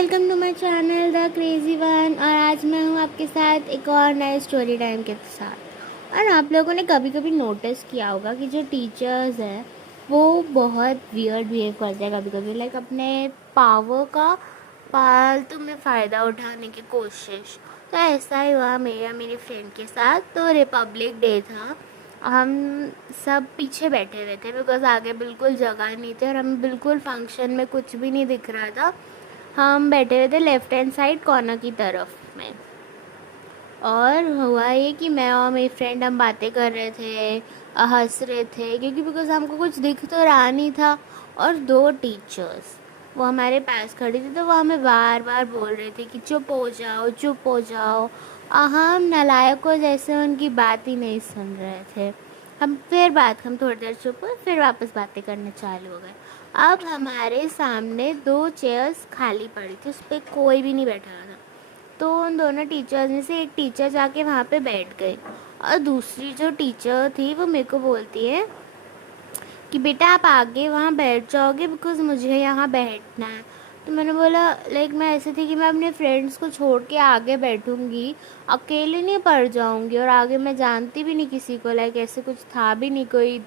Welcome to my channel the crazy one. और आज मैं हूँ आपके साथ एक और नए स्टोरी टाइम के साथ। और आप लोगों ने कभी कभी नोटिस किया होगा कि जो टीचर्स हैं वो बहुत वियर्ड बिहेव करते हैं कभी कभी, लाइक अपने पावर का फालतू में फ़ायदा उठाने की कोशिश। तो ऐसा ही हुआ मेरी फ्रेंड के साथ। तो रिपब्लिक डे था, हम सब पीछे बैठे हुए थे बिकॉज़ आगे बिल्कुल जगह नहीं थी और हमें बिल्कुल फंक्शन में कुछ भी नहीं दिख रहा था। हम बैठे हुए थे लेफ़्ट हैंड साइड कॉर्नर की तरफ में। और हुआ ये कि मैं और मेरी फ्रेंड हम बातें कर रहे थे, हंस रहे थे, क्योंकि बिकॉज़ हमको कुछ दिख तो रहा नहीं था। और दो टीचर्स वो हमारे पास खड़ी थी, तो वो हमें बार बार बोल रहे थे कि चुप हो जाओ, चुप हो जाओ। हम नालायकों जैसे उनकी बात ही नहीं सुन रहे थे। हम थोड़ी देर चुप हुए, फिर वापस बातें करने चालू हो गए। अब हमारे सामने दो चेयर्स खाली पड़ी थी, उस पर कोई भी नहीं बैठा था। तो उन दोनों टीचर्स में से एक टीचर जाके वहाँ पे बैठ गई और दूसरी जो टीचर थी वो मेरे को बोलती है कि बेटा आप आगे वहाँ बैठ जाओगे बिकॉज़ मुझे यहाँ बैठना है। तो मैंने बोला, लाइक मैं ऐसे थी कि मैं अपने फ्रेंड्स को छोड़ के आगे बैठूँगी, अकेले नहीं पड़ जाऊँगी। और आगे मैं जानती भी नहीं किसी को, लाइक ऐसे कुछ था भी नहीं कोई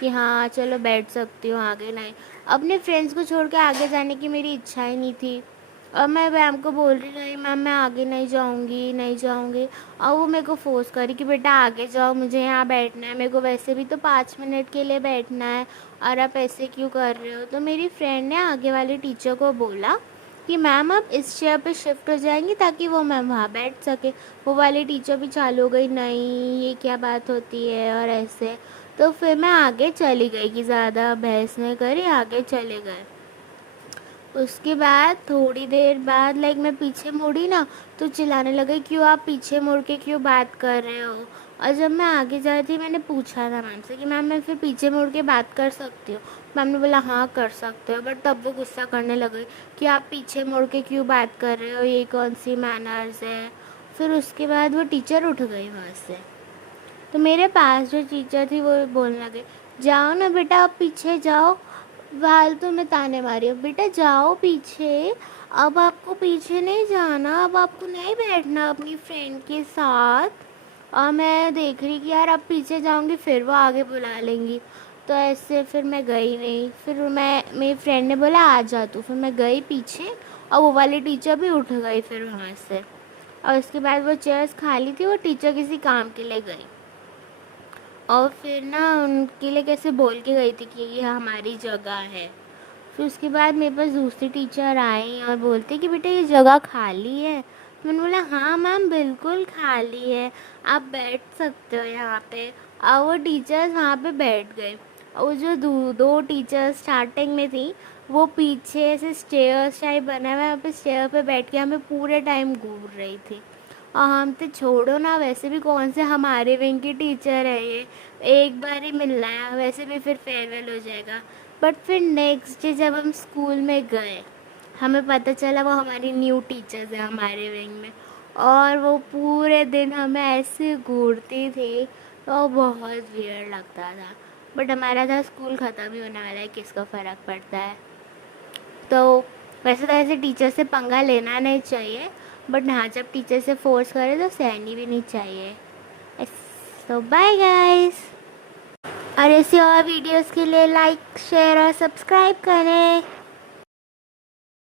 कि हाँ चलो बैठ सकती हूँ आगे, नहीं। अपने फ्रेंड्स को छोड़ के आगे जाने की मेरी इच्छा ही नहीं थी। और मैं मैम को बोल रही, नहीं मैम मैं आगे नहीं जाऊँगी, नहीं जाऊँगी। और वो मेरे को फोर्स करी कि बेटा आगे जाओ, मुझे यहाँ बैठना है, मेरे को वैसे भी तो 5 मिनट के लिए बैठना है, और आप ऐसे क्यों कर रहे हो। तो मेरी फ्रेंड ने आगे वाली टीचर को बोला कि मैम आप इस चेयर पे शिफ्ट हो जाएंगी ताकि वो मैम वहाँ बैठ सके। वो वाली टीचर भी चालू हो गई, नहीं ये क्या बात होती है और ऐसे। तो फिर मैं आगे चली गई कि ज़्यादा बहस नहीं करी, आगे चले गए। उसके बाद थोड़ी देर बाद लाइक मैं पीछे मुड़ी ना, तो चिल्लाने लगे क्यों आप पीछे मुड़ के क्यों बात कर रहे हो। और जब मैं आगे जा रही थी मैंने पूछा था मैम से कि मैम मैं फिर पीछे मुड़ के बात कर सकती हूँ। मैम ने बोला हाँ कर सकते हो, बट तब वो गुस्सा करने लगे कि आप पीछे मुड़ के क्यों बात कर रहे हो, ये कौन सी मैनर्स है। फिर उसके बाद वो टीचर उठ गई वहाँ से। तो मेरे पास जो टीचर थी वो बोलने लगे, जाओ ना बेटा आप पीछे जाओ। फालतू में ताने मारी, अब बेटा जाओ पीछे, अब आपको पीछे नहीं जाना, अब आपको नहीं बैठना अपनी फ्रेंड के साथ। और मैं देख रही कि यार अब पीछे जाऊंगी फिर वो आगे बुला लेंगी। तो ऐसे फिर मैं गई नहीं। फिर मेरी फ्रेंड ने बोला आ जा तू, फिर मैं गई पीछे। और वो वाली टीचर भी उठ गई फिर वहाँ से। और उसके बाद वो चेयर्स खाली थी, वो टीचर किसी काम के लिए गई। और फिर ना उनके लिए कैसे बोल के गई थी कि ये हमारी जगह है। फिर उसके बाद मेरे पास दूसरी टीचर आई और बोलते कि बेटा ये जगह खाली है। मैंने बोला हाँ मैम बिल्कुल खाली है, आप बैठ सकते हो यहाँ पे। और वो टीचर्स वहाँ पे बैठ गए। और वो जो दो टीचर्स स्टार्टिंग में थी वो पीछे ऐसे स्टेयर्स टाइप बना हुआ है, वहाँ पे स्टेयर पे बैठ के हमें पूरे टाइम घूर रही थी। और हम तो छोड़ो ना, वैसे भी कौन से हमारे विंग की टीचर है ये, एक बार ही मिलना है, वैसे भी फिर फेयरवेल हो जाएगा। बट फिर नेक्स्ट डे जब हम स्कूल में गए हमें पता चला वो हमारी न्यू टीचर्स है हमारे विंग में। और वो पूरे दिन हमें ऐसे घूरती थी तो बहुत वियर्ड लगता था। बट हमारा था स्कूल ख़त्म ही होने वाला है, किसको फ़र्क पड़ता है। तो वैसे तो ऐसे टीचर से पंगा लेना नहीं चाहिए, बट हाँ जब टीचर से फोर्स करे तो सहनी भी नहीं चाहिए। तो बाय गाइस। और ऐसे और वीडियोस के लिए लाइक शेयर और सब्सक्राइब करें।